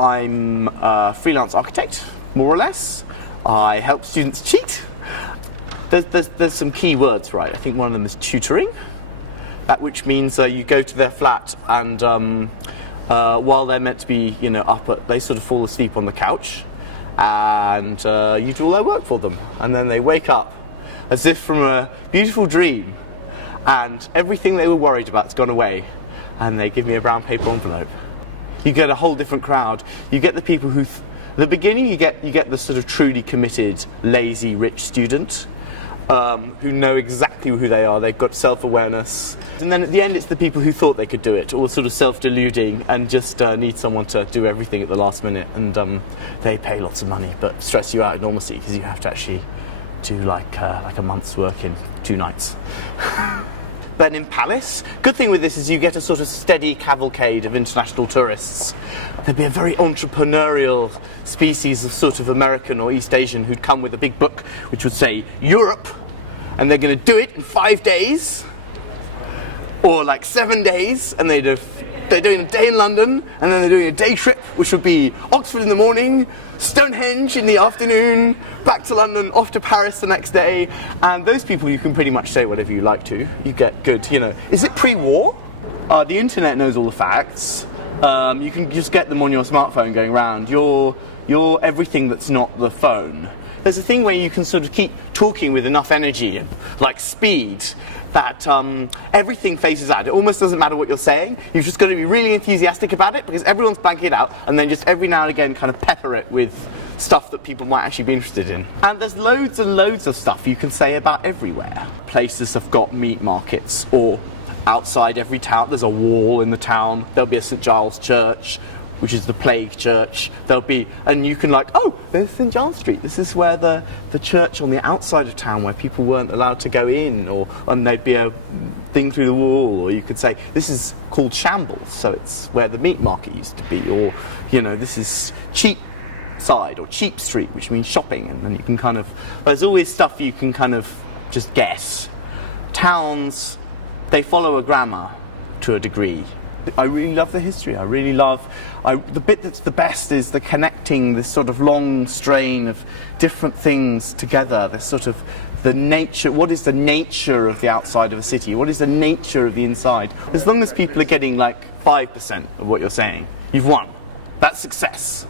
I'm a freelance architect, more or less. I help students cheat. There's some key words, right? I think one of them is tutoring, that which means you go to their flat and while they're meant to be, they sort of fall asleep on the couch, and you do all their work for them, and then they wake up as if from a beautiful dream, and everything they were worried about's gone away, and they give me a brown paper envelope. You get a whole different crowd. You get the people who, at the beginning, you get the sort of truly committed, lazy, rich student. Who know exactly who they are, they've got self-awareness. And then at the end it's the people who thought they could do it, or sort of self-deluding and just need someone to do everything at the last minute, and they pay lots of money but stress you out enormously because you have to actually do like a month's work in 2 nights. But in Palace, good thing with this is you get a sort of steady cavalcade of international tourists. There'd be a very entrepreneurial species of sort of American or East Asian who'd come with a big book which would say Europe, and they're going to do it in 5 days or like 7 days, and they're doing a day in London, and then they're doing a day trip which would be Oxford in the morning, Stonehenge in the afternoon, back to London, off to Paris the next day. And those people, you can pretty much say whatever you like to. You get good, Is it pre-war? The internet knows all the facts. You can just get them on your smartphone going around. You're everything that's not the phone. There's a thing where you can sort of keep talking with enough energy and like speed that everything phases out. It almost doesn't matter what you're saying. You've just got to be really enthusiastic about it because everyone's blanking it out, and then just every now and again kind of pepper it with stuff that people might actually be interested in. And there's loads and loads of stuff you can say about everywhere. Places have got meat markets, or outside every town there's a wall in the town. There'll be a St. Giles Church, which is the plague church. And you can there's St. Giles Street. This is where the church on the outside of town where people weren't allowed to go in, and there'd be a thing through the wall, or you could say, this is called Shambles, so it's where the meat market used to be, or, this is Cheapside, or Cheap Street, which means shopping, and then you can there's always stuff you can kind of just guess. Towns, they follow a grammar to a degree. I really love the history. The bit that's the best is the connecting this sort of long strain of different things together. This sort of the nature. What is the nature of the outside of a city? What is the nature of the inside? As long as people are getting 5% of what you're saying, you've won. That's success.